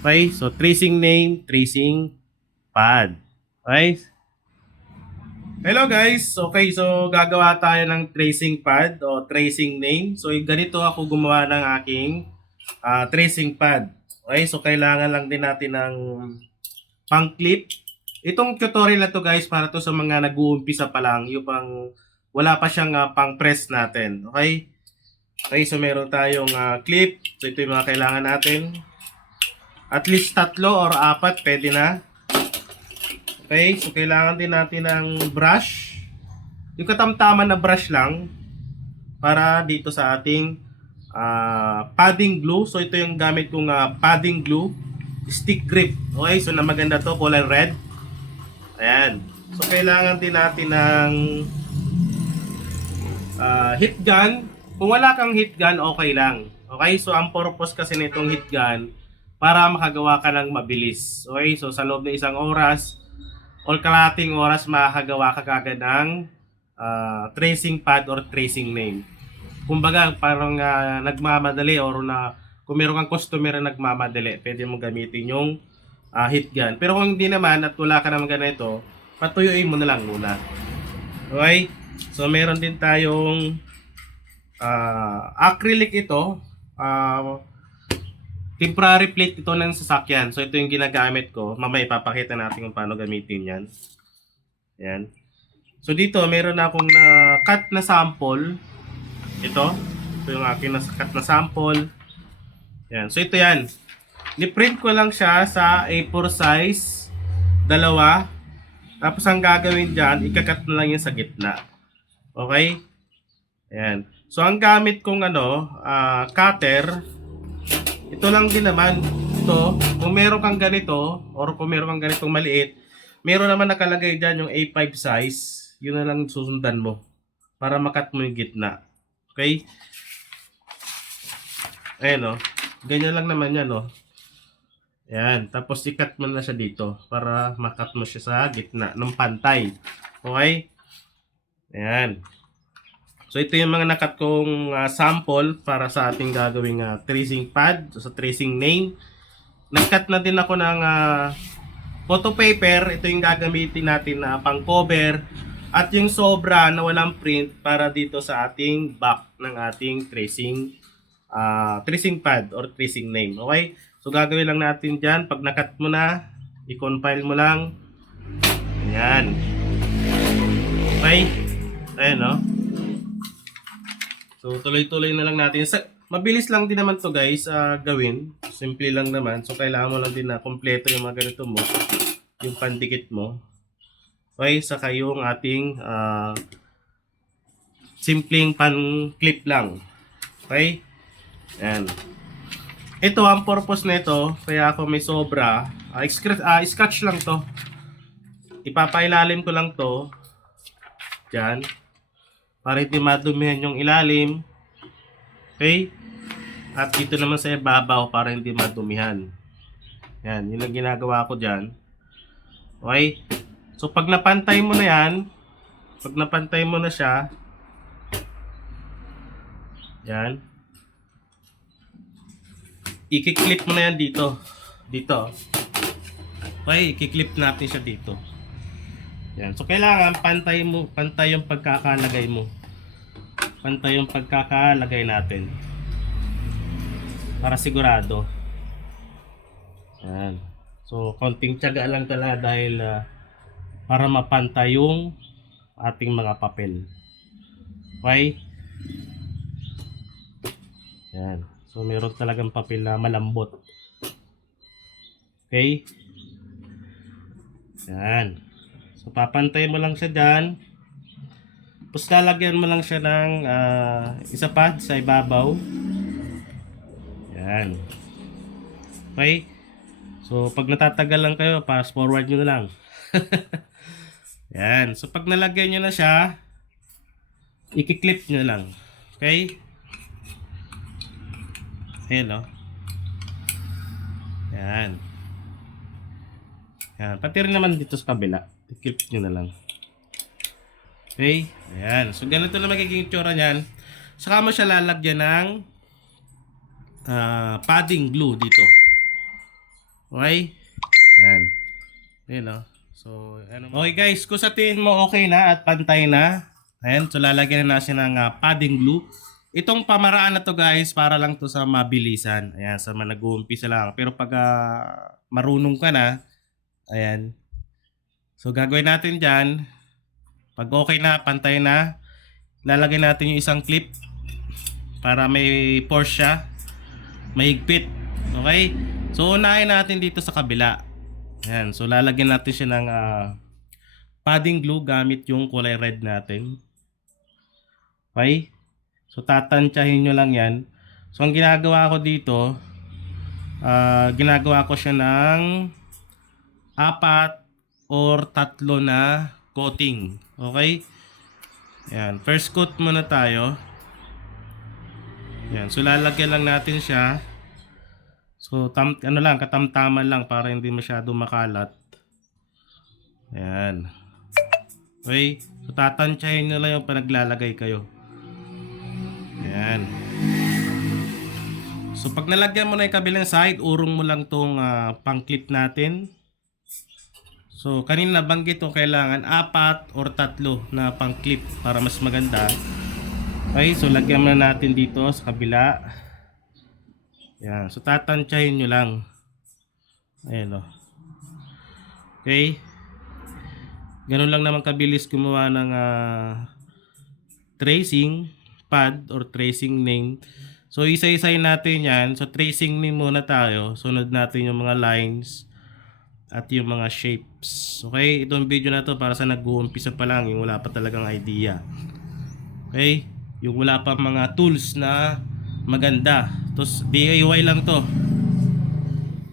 Okay, so tracing name, tracing pad. Okay? Hello guys! Okay, so gagawa tayo ng tracing pad o tracing name. So ganito ako gumawa ng aking tracing pad. Okay, so kailangan lang din natin ng pang clip. Itong tutorial na to guys para to sa mga nag-uumpisa pa lang, yung pang wala pa siyang pang press natin. Okay? Okay, so meron tayong clip. So ito yung mga kailangan natin. At least 3 or 4 pwede na. Okay, so kailangan din natin ng brush. Yung katamtaman na brush lang para dito sa ating padding glue. So ito yung gamit kong padding glue, stick grip. Okay, so na maganda to, kulay red. Ayan. So kailangan din natin ng heat gun. Kung wala kang heat gun, okay lang. Okay, so ang purpose kasi nitong heat gun para makagawa ka ng mabilis. Okay, so sa loob ng 1 oras o kalahating oras makakagawa ka kagad ng tracing pad or tracing name. Kumbaga parang nagmamadali or kung meron kang customer na nagmamadali, pwede mo gamitin yung heat gun. Pero kung hindi naman at wala ka naman ganito, patuyuin mo na lang muna. Okay? So meron din tayong acrylic ito. Temporary plate ito ng sasakyan. So ito yung ginagamit ko. Mamaya ipapakita natin kung paano gamitin yan. Yan. So dito meron akong cut na sample. Ito yung aking cut na sample. Yan. So ito yan. Ni-print ko lang siya sa A4 size. 2. Tapos ang gagawin dyan, ikakat na lang yan sa gitna. Okay? Yan. So ang gamit kong cutter, ito lang din naman. Ito, kung meron kang ganito or kung meron kang ganitong maliit, meron naman nakalagay dyan yung A5 size. Yun na lang susundan mo para makat mo yung gitna. Okay? Ayan o. Ganyan lang naman yan o. Ayan. Tapos ikat mo na siya dito para makat mo siya sa gitna ng pantay. Okay? Ayan. So ito yung mga nakat kong sample para sa ating gagawing tracing pad, so, sa tracing name. Nagkat na din ako ng photo paper. Ito yung gagamitin natin na pang cover. At yung sobra na walang print para dito sa ating back ng ating tracing pad or tracing name. Okay? So gagawin lang natin dyan. Pag nakat mo na, i-compile mo lang. Ayan. Okay? Ayan o. So tuloy-tuloy na lang natin. Mabilis lang din naman to guys gawin. Simple lang naman. So kailangan mo lang din na kompleto yung mga ganito mo. Yung pandikit mo. Okay, saka yung ating simpleng pan-clip lang. Okay? Ayan. Ito ang purpose nito. Kaya ako may sobra. Scratch lang to. Ipapailalim ko lang to. Diyan. Para hindi madumihan yung ilalim. Okay? At dito naman sa ibabaw para hindi madumihan. Yan, yun ang ginagawa ko dyan. Okay? So pag napantay mo na yan, pag napantay mo na siya, yan, i-clip mo na yan dito. Dito. Okay, i-clip natin siya dito. Yan. So kailangan pantay yung pagkakalagay mo. Pantay yung pagkakalagay natin. Para sigurado. Yan. So konting tiyaga lang talaga dahil para mapantay yung ating mga papel. Okay? Yan. So meron talagang papel na malambot. Okay? Yan. So papantay mo lang siya dyan. Tapos lalagyan mo lang siya ng isa pa sa ibabaw. Yan. Okay? So pag natatagal lang kayo, fast forward nyo na lang. Yan. So pag nalagyan nyo na siya, i-clip nyo lang. Okay? Ayan o. Yan. Yan. Pati rin naman dito sa kabila. I-clip nyo na lang. Okay? Ayan. So ganito na magiging itsura niyan. Saka mo siya lalagyan ng padding glue dito. Okay? Ayan. Ayan o. So, ano. Okay guys, kung sa tingin mo okay na at pantay na, ayan, so lalagyan na natin ng padding glue. Itong pamaraan na to guys, para lang to sa mabilisan. Ayan, sa mga nag-uumpisa lang. Pero pag marunong ka na, ayan. So gagawin natin dyan, pag okay na, pantay na, lalagyan natin yung isang clip para may force siya, mahigpit. Okay? So unahin natin dito sa kabila. Ayan, so lalagyan natin siya ng padding glue gamit yung kulay red natin. Okay? So tatantyahin nyo lang yan. So ang ginagawa ko dito, ginagawa ko siya ng 4 or 3 na coating. Okay? Ayan, first coat muna tayo. Ayan, so lalagyan lang natin siya. So ano lang, katamtaman lang para hindi masyado makalat. Ayan. Okay, so tatantyahin nyo lang yung panaglalagay kayo. Ayan. So pag nalagyan mo na yung kabilang side, urong mo lang tong pang-clip natin. So kanina nabanggit ko kailangan 4 or 3 na pang-clip para mas maganda. Okay, so lagyan mo na natin dito sa kabila. Ayan, so tatantyahin nyo lang. Ayan o. Okay. Ganun lang naman kabilis gumawa ng tracing pad or tracing name. So isa-isayin natin yan. So tracing name muna tayo. Sunod natin yung mga lines at yung mga shapes. Okay, itong video na to para sa nag-uumpisa pa lang, yung wala pa talagang idea. Okay, yung wala pa mga tools na maganda. Tapos DIY lang to.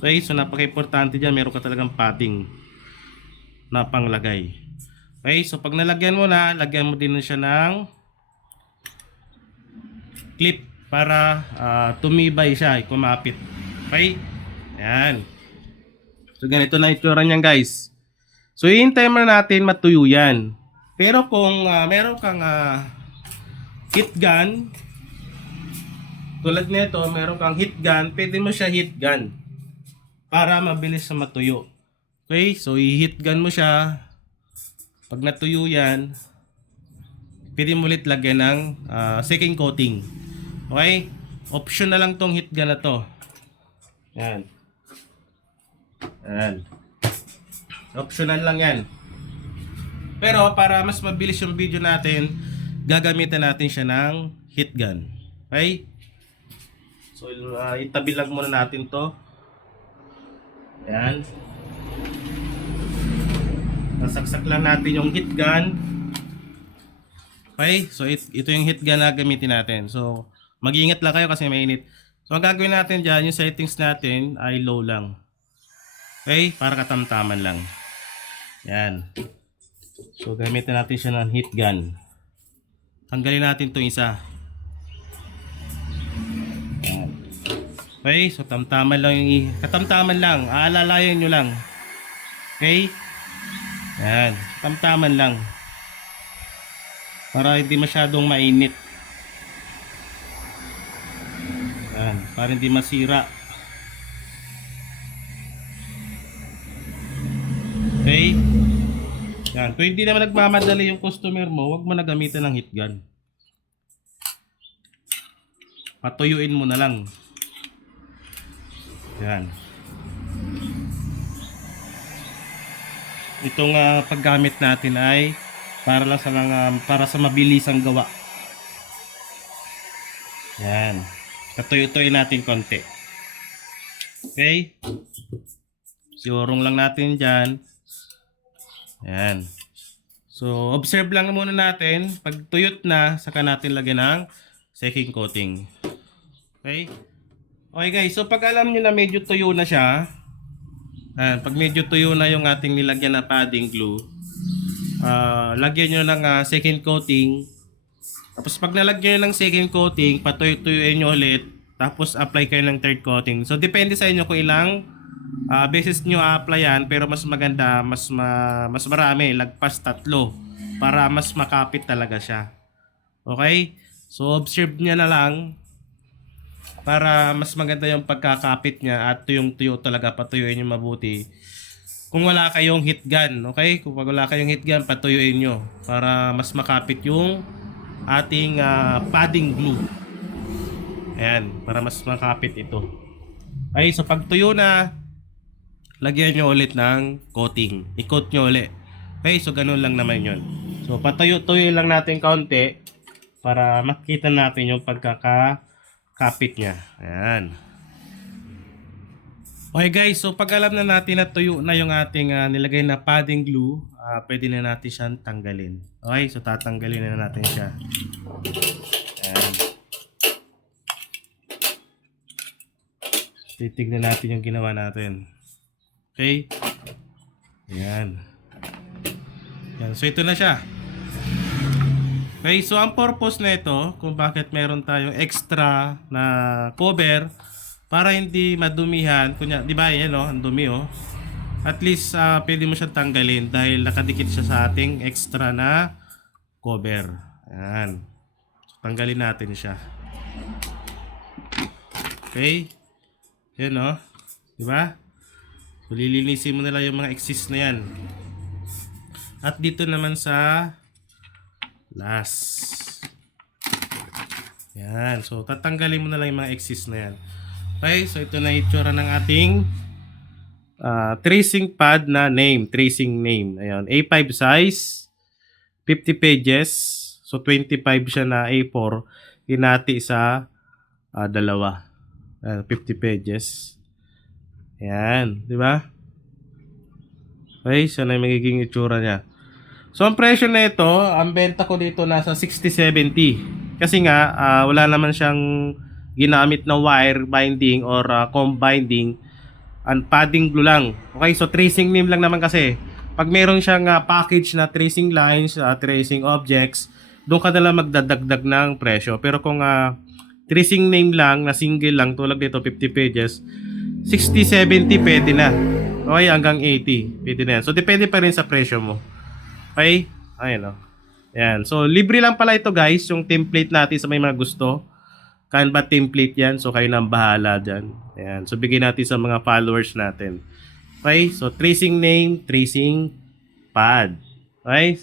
Okay, so napaka-importante dyan, meron ka talagang padding na panglagay. Okay, so pag nalagyan mo na, lagyan mo din siya ng clip para tumibay siya, kumapit. Okay, ayan. So ganito na itsura niyan guys. So hihintay mo natin matuyo yan. Pero kung meron kang heat gun, tulad nito, meron kang heat gun, pwede mo siya heat gun para mabilis na matuyo. Okay, so i-heat gun mo siya. Pag natuyo yan, pwede mo ulit lagyan ng second coating. Okay, option na lang tong heat gun na to. Yan. Ayan. Optional lang yan. Pero para mas mabilis yung video natin, gagamitan natin siya ng heat gun. Okay? So itabi lang muna natin to. Ayan. Nasaksak lang natin yung heat gun. Okay? So ito yung heat gun na gamitin natin. So mag-iingat lang kayo kasi mainit. So ang gagawin natin dyan, yung settings natin ay low lang. Okay, para katamtaman lang. Yan. So gamitin natin siya ng heat gun. Tanggalin natin itong isa. Yan. Okay, so tamtaman lang yung katamtaman lang. Aalalayan nyo lang. Okay? Yan. Tamtaman lang. Para hindi masyadong mainit. Yan. Para hindi masira. Okay? Yan. Kung hindi naman nagmamadali yung customer mo, huwag mo na gamitin ng heat gun. Patuyuin mo na lang. Yan. Itong paggamit natin ay para lang sa para sa mabilisang gawa. Yan. Patuyo-tuyin natin konti. Okay? Siurong lang natin dyan. Ayan. So, observe lang muna natin. Pag tuyot na, saka natin lagyan ng second coating. Okay? Okay guys, so pag alam nyo na medyo tuyo na siya, pag medyo tuyo na yung ating nilagyan na padding glue, lagyan nyo ng second coating. Tapos pag nalagyan nyo ng second coating, patuyo-tuyuin nyo ulit. Tapos apply kayo ng third coating. So, depende sa inyo kung ilang beses nyo applyan, pero mas maganda, mas marami, lagpas 3 para mas makapit talaga siya. Okay? So observe niya na lang para mas maganda yung pagkakapit niya at tuyong-tuyo talaga, patuyuin niyo mabuti. Kung wala kayong heat gun, okay? Kung wala kayong heat gun, patuyuin nyo para mas makapit yung ating padding glue. Ayan, para mas makapit ito. Okay, so pag tuyo na, lagyan nyo ulit ng coating. I-coat nyo ulit. Okay, so ganun lang naman yun. So patuyo-tuyo lang natin kaunti para makita natin yung pagkakapit niya. Ayan. Okay guys, so pag alam na natin na tuyo na yung ating nilagay na padding glue, pwede na natin siyang tanggalin. Okay, so tatanggalin na natin siya. Ayan. Titignan natin yung ginawa natin. Okay. Ayan. Ayan. So ito na siya. Okay, so ang purpose na ito, kung bakit meron tayong extra na cover, para hindi madumihan, kunya, di ba yan ang dumi At least pwede mo siyang tanggalin dahil nakadikit siya sa ating extra na cover. Ayan. So, tanggalin natin siya. Okay? Yan di ba? So lilinisin mo na lang yung mga excess na yan. At dito naman sa last. Yan. So tatanggalin mo na lang yung mga excess na yan. Okay, so ito na itsura ng ating tracing pad na name, tracing name. Ayan, A5 size, 50 pages. So 25 siya na A4, hinati sa dalawa. 50 pages. Ayan, di ba? Okay, so na yung magiging itsura niya. So ang presyo na ito, ang benta ko dito nasa 60-70. Kasi nga, wala naman siyang ginamit na wire binding or comb binding, and padding glue lang. Okay, so tracing name lang naman kasi. Pag meron siyang package na tracing lines, tracing objects, doon ka na lang magdadagdag ng presyo. Pero kung tracing name lang na single lang, tulad dito 50 pages, 60-70 pwede na. Okay, hanggang 80 pwede na yan. So depende pa rin sa presyo mo. Okay, ayun Ayan, so libre lang pala ito guys, yung template natin sa may mga gusto. Canva template yan. So, kayo nang bahala dyan. Ayan. So, bigyan natin sa mga followers natin. Okay? So, tracing name, tracing pad. Okay?